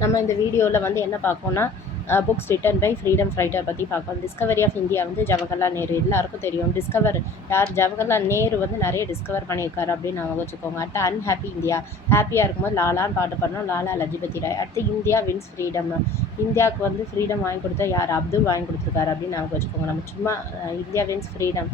நம்ம இந்த வீடியோவில் வந்து என்ன பார்ப்போம்னா books written by freedom fighter பற்றி பார்ப்போம். டிஸ்கவரி ஆஃப் இந்தியா வந்து ஜவஹர்லால் நேரு எல்லாருக்கும் தெரியும். டிஸ்கவர் யார்? ஜவஹர்லால் நேரு வந்து நிறைய டிஸ்கவர் பண்ணியிருக்காரு அப்படின்னு அவங்க வச்சுக்கோங்க. அடுத்து அன்ஹாப்பி இந்தியா, ஹாப்பியாக இருக்கும்போது லாலான்னு பாட்டு பண்ணோம், லாலா லஜபதி ராய். அடுத்து இந்தியா வின்ஸ் ஃப்ரீடம், இந்தியாவுக்கு வந்து ஃப்ரீடம் வாங்கி கொடுத்தா யார்? அப்துல் வாங்கி கொடுத்துருக்காரு அப்படின்னு அவங்க வச்சுக்கோங்க. நம்ம சும்மா இந்தியா வின்ஸ் ஃப்ரீடம்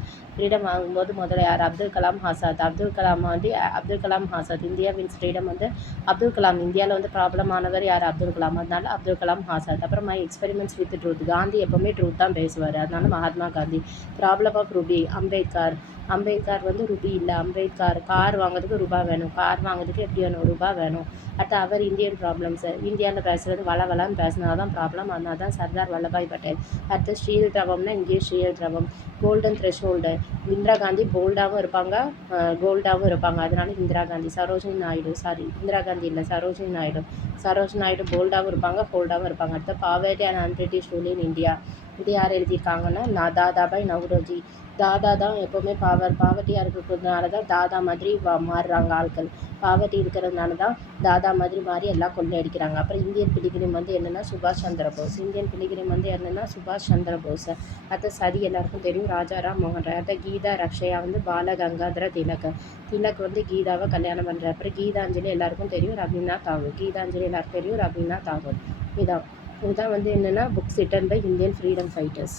வாங்கும்போது முதல்ல யார்? அப்துல் கலாம் ஆசாத். அப்துல் கலாம் வந்து Abdul Kalam Azad. India wins freedom வந்து அப்துல் கலாம். இந்தியாவில் வந்து ப்ராப்ளம் ஆனவர் யார்? அப்துல் கலாம். அதனால அப்துல் கலாம் ஆசாத். அப்புறம் my experiments with truth, Gandhi எப்போவுமே ட்ரூத் தான் பேசுவார், அதனால Mahatma Gandhi. Problem of rupee, Ambedkar வந்து ரூபி இல்லை. அம்பேத்கர் கார் வாங்குறதுக்கு ரூபா வேணும், கார் வாங்குறதுக்கு எப்படி வேணும்? ரூபா வேணும். அடுத்து அவர் இந்தியன் ப்ராப்ளம்ஸ், இந்தியாவில் பேசுகிறது வளவலான்னு பேசினா தான் ப்ராப்ளம், அதனால தான் சர்தார் வல்லபாய் பட்டேல். அடுத்து ஸ்ரீல் திரவம்னா இங்கே ஸ்ரீல் திரவம். கோல்டன் த்ரெஷ்ஹோல்டு, இந்திரா காந்தி போல்டாகவும் இருப்பாங்க, கோல்டாகவும் இருப்பாங்க, அதனால இந்திரா காந்தி. இந்திரா காந்தி இல்லை, சரோஜினி நாயுடு போல்டாகவும் இருப்பாங்க, ஹோல்டாகவும் இருப்பாங்க. அடுத்து poverty and unBritish rule in India, இது யார் எழுதியிருக்காங்கன்னா தாதாபாய் நவ்ரோஜி. தாதா தான் எப்போவுமே பாவர்ட்டியாக இருக்கிறதுனால தான் தாதா மாதிரி மாறுறாங்க ஆட்கள். பாவர்ட்டி இருக்கிறதுனால தான் தாதா மாதிரி மாறி எல்லாம் கொள்ளையடிக்கிறாங்க. அப்புறம் இந்தியன் பிலிகிரிம் வந்து என்னென்னா சுபாஷ் சந்திர போஸ். அடுத்த சதி எல்லாருக்கும் தெரியும், ராஜாராம் மோகன் ராய். அடுத்த கீதா ரக்ஷயா வந்து பால கங்காதர திலக் வந்து கீதாவை கல்யாணம் பண்ணுற. அப்புறம் கீதாஞ்சலி எல்லாருக்கும் தெரியும், ரவீந்திரநாத் தாகூர். இதுதான் வந்து என்னென்னா books written by Indian freedom fighters.